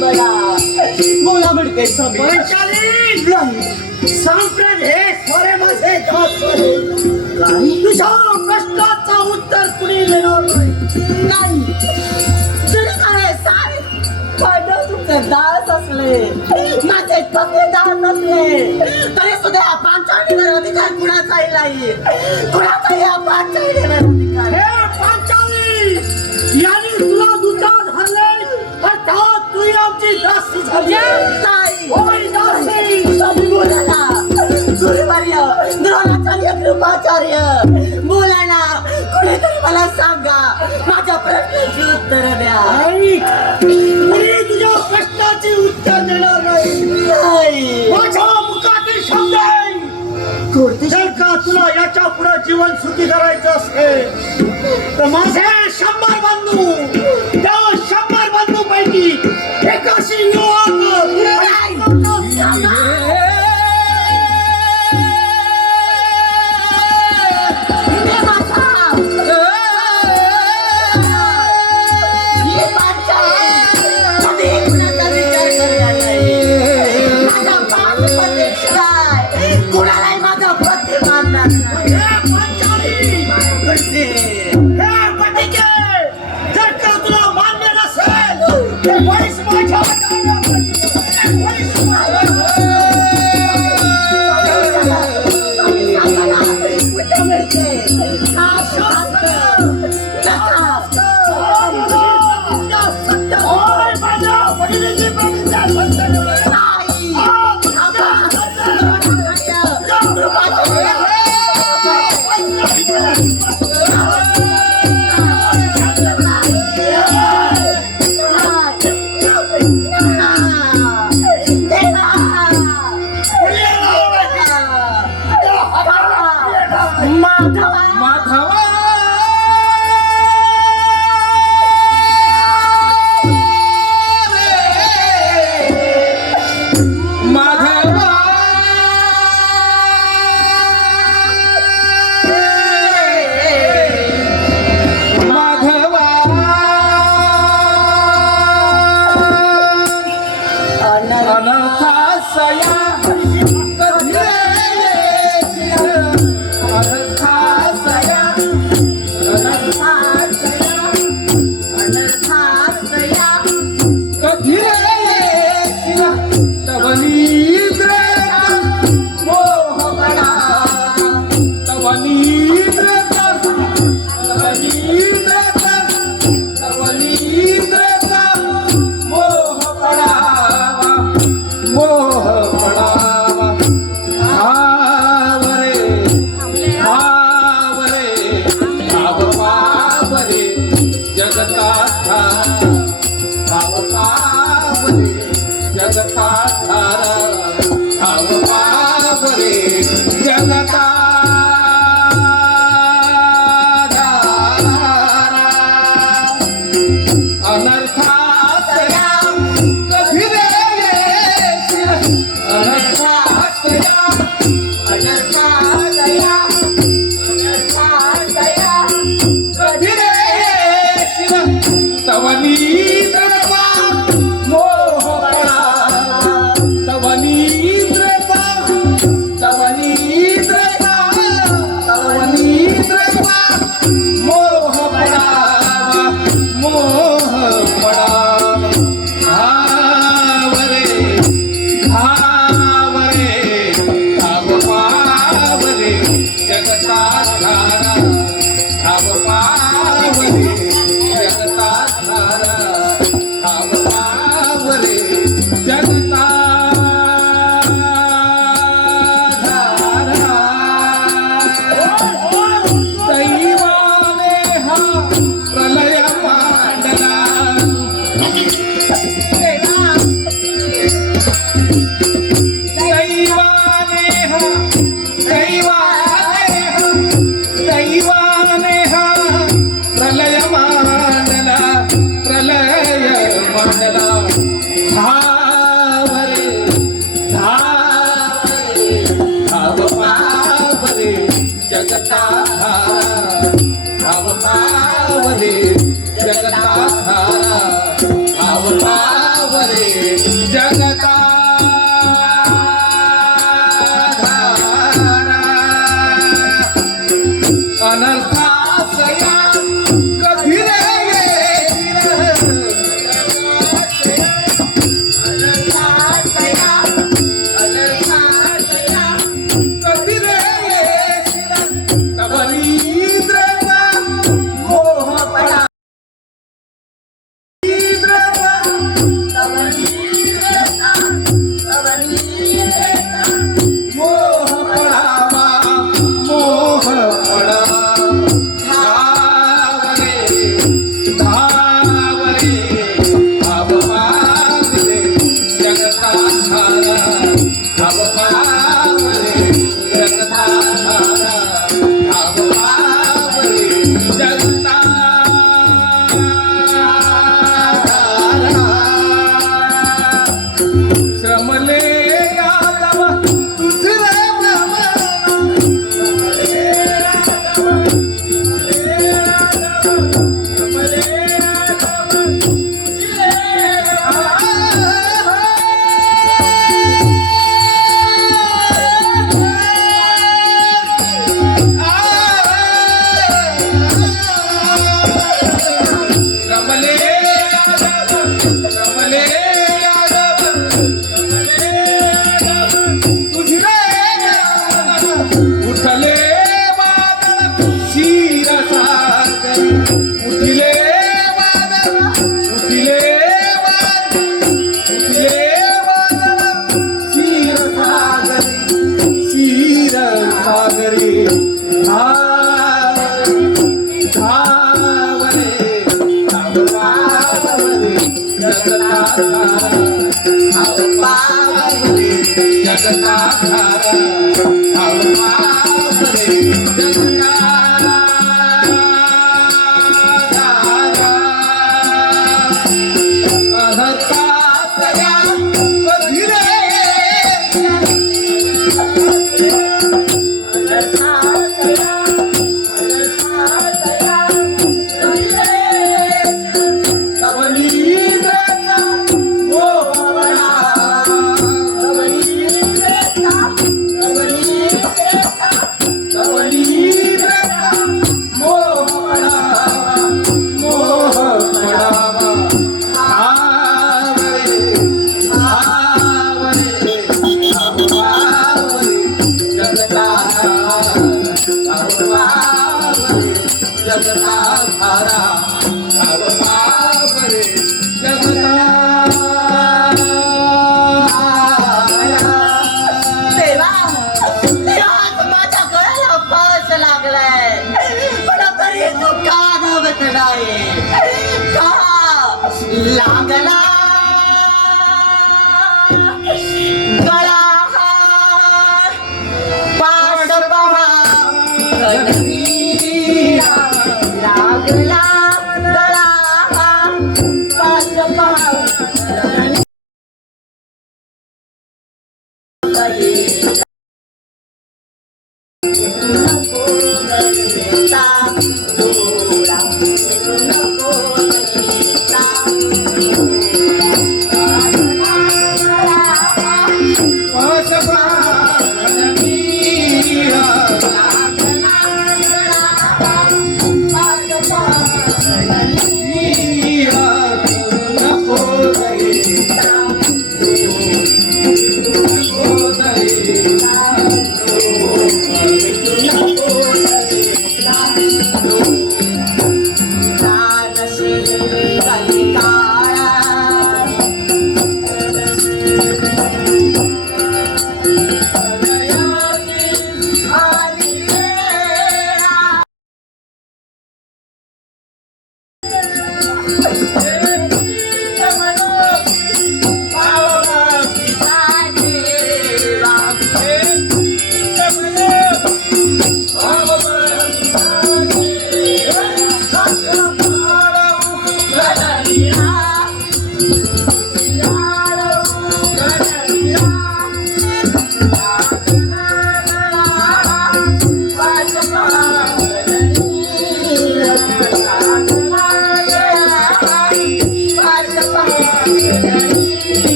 पंचायतीची विटंबना बोला म्हणते पंचाली संप्रद हे स्वरे माझे दास स्वरे. तुझ्या प्रश्नाचा उत्तर कुणी देणार नाही. जरी काय सारे? पांडव तुमचे दास असले. माझे पत्नी दास असले तरी सुद्धा या पांचाळीवर अधिकार कुणाचाही नाही. कुणाचाही अधिकार कृपाचार्य बोला ना कोणीतरी मला सांगा माझ्या प्रश्नाची उत्तर द्या ऐक कुणी तुझ्या प्रश्नाची उत्तर देणार नाही नाही माझ्या मुखातील शब्द आहे जर का तुला याच्यापुढे जीवन सुखी करायचं असेल तर माझ्या जगता जगता धारा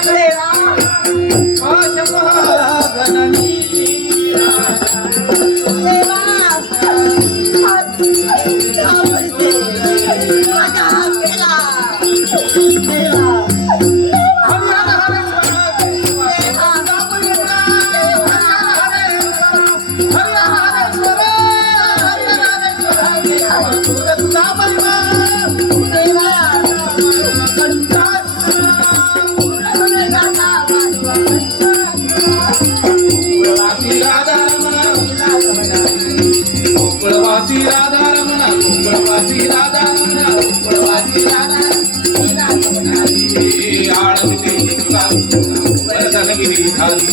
Hello. நன்றி